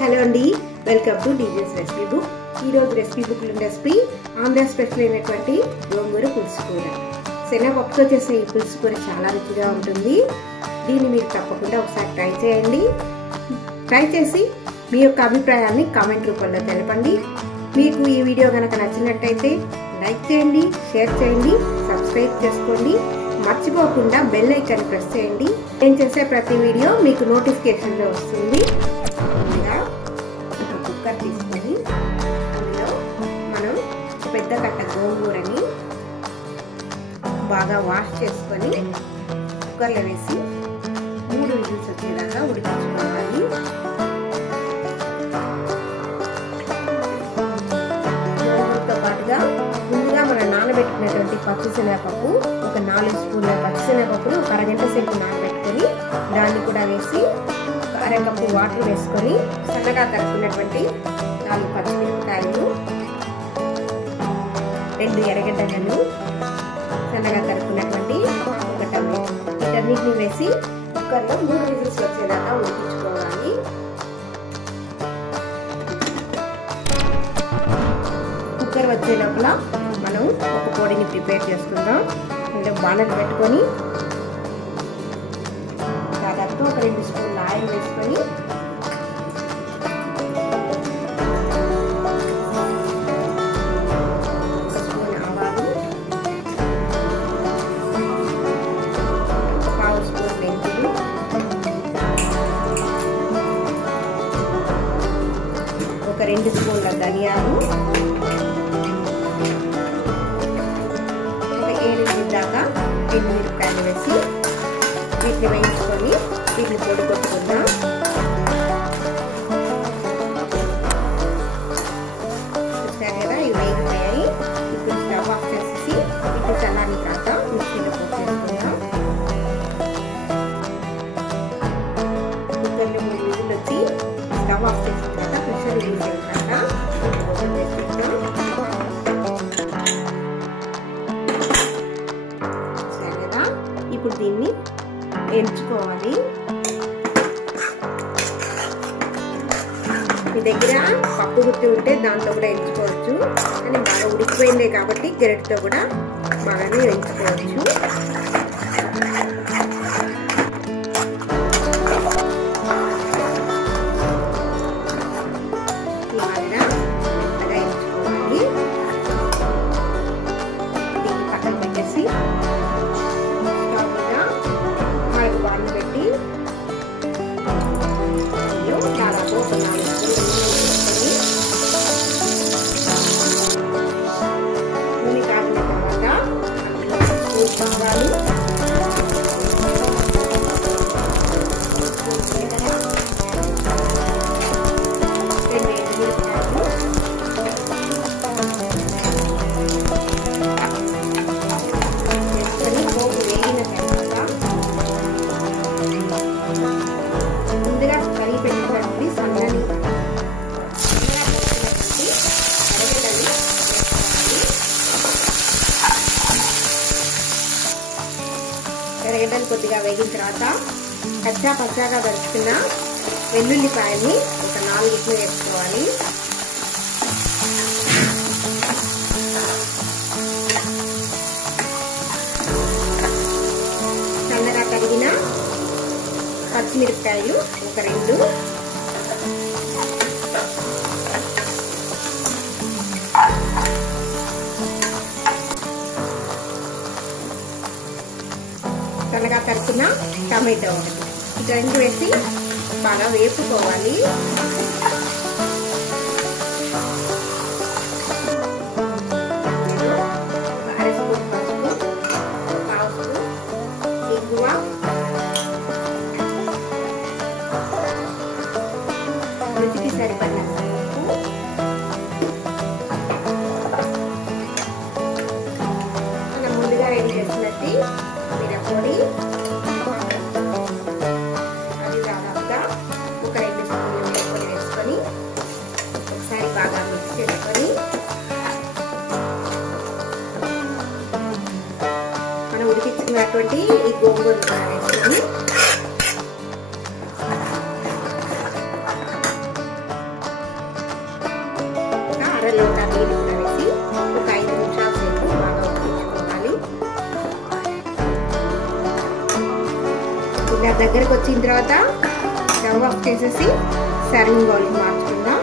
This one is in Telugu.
హలో అండి, welcome to DJs recipe book. ఈరోజు రెసిపీ బుక్లో రెసిపీ ఆంధ్ర స్పెషల్ అయినటువంటి గోంగూర పులుసు కూర. శనగపప్పుతో చేసే ఈ పులుసు కూర చాలా రుచిగా ఉంటుంది. దీన్ని మీరు తప్పకుండా ఒకసారి ట్రై చేయండి. ట్రై చేసి మీ యొక్క అభిప్రాయాన్ని కామెంట్ రూపంలో తెలపండి. మీకు ఈ వీడియో కనుక నచ్చినట్టయితే లైక్ చేయండి, షేర్ చేయండి, సబ్స్క్రైబ్ చేసుకోండి. మర్చిపోకుండా బెల్ ఐకాన్ ప్రెస్ చేయండి. నేను చేసే ప్రతి వీడియో మీకు నోటిఫికేషన్లో వస్తుంది. ముందుగా ఒక కుక్కర్ తీసుకొని అందులో మనం పెద్ద కట్ట గోంగూరని బాగా వాష్ చేసుకొని కుక్కర్లో వేసి 3 విజిల్స్ వచ్చేదాకా ఉడికించుకోవాలి. గోంగూరతో పాటుగా ముందుగా మనం నానబెట్టుకునేటువంటి పచ్చిశనగపప్పు, ఒక 4 స్పూన్ల పచ్చిశనగపప్పును ఒక అరగంట సేపు నానబెట్టుకొని దాన్ని కూడా వేసి అరకప్పు వాటర్ వేసుకొని సన్నగా తరుక్కున్నటువంటి 4 పచ్చిమిరపకాయలు, 2 ఎర్రగడ్డలను, సన్నగా తరుక్కున్నటువంటి ఒక టమాటో, వీటన్నిటిని వేసి కుక్కర్లో 3 విజిల్స్ వచ్చేదాకా ఉడికించుకోవాలి. కుక్కర్ వచ్చే లోపల మనం ఒక పొడిని ప్రిపేర్ చేసుకుందాం. అందులో బాణలు పెట్టుకొని దాదాపు ఒక 2 స్పూన్ల ఆయిల్ వేసుకొని ఒక స్పూన్ ఆవాలు, 1/2 స్పూన్ మెంతులు, ఒక 2 స్పూన్ల ధనియాలు, ఒక 7 దాకా ఎండుమిరపకాయలు వేసి వీటిని వేయించుకొని వీటిని పొడి కొట్టుకుందాం. చూసారు కదా, ఇవి వేగిపోయాయి. ఇప్పుడు స్టవ్ ఆఫ్ చేసేసి ఇప్పుడు చల్లారిన తర్వాత మిక్సీలో పోపు చేసుకుందాం. కుక్కర్లో 3 విజిల్లు వచ్చి స్టవ్ ఆఫ్ చేసిన తర్వాత ప్రెషర్ రిలీజ్ అయిన తర్వాత ఓపెన్ చేసుకుంటాం. చూసారు కదా, ఇప్పుడు దీన్ని ఎంచుకోవాలి. మీ దగ్గర పప్పు గుత్తి ఉంటే దాంట్లో కూడా ఎంచుకోవచ్చు, కానీ బాగా ఉడికిపోయిందే కాబట్టి గరిటెతో కూడా బాగానే ఎంచుకోవచ్చు. బాగా మెత్తగా ఎంచుకోవాలి. దీన్ని పక్కన పెట్టేసి బాండి పెట్టి దాదాపు ఒక 4 నూనె కాగిన తర్వాత ఆవాలు, వేసుకొని పోపు వేగిన తర్వాత ముందుగా కరిగి పెట్టినటువంటి సన్నని ఎర్రగడ్డలు కొద్దిగా వేగిన తర్వాత కచ్చా పచ్చాగా దరుచుకున్న వెల్లుల్లిపాయల్ని ఒక 4 వేసుకోవాలి. సన్నగా తరిగిన పచ్చిమిరపకాయలు ఒక 2, సన్నగా తరుక్కున్న టమాటో ఒకటి, ఈ 2 వేసి బాగా వేపుకోవాలి. అర స్పూన్ పసుపు, 1/2 స్పూన్ ఇంగువ, రుచికి సరిపడినంత ఉప్పు, మనం ముందుగా రెడీ చేసినట్టు మిరప్పొడి, అది దాదాపుగా ఒక 2 స్పూన్ల మిరప్పొడి వేసుకొని ఒకసారి బాగా మిక్స్ చేసుకొని మనం ఉడికించుకున్నటువంటి ఈ గోంగూర వేసుకొని దగ్గరకు వచ్చిన తర్వాత స్టవ్ ఆఫ్ చేసేసి సర్వింగ్ బౌల్కి మార్చుకుందాం.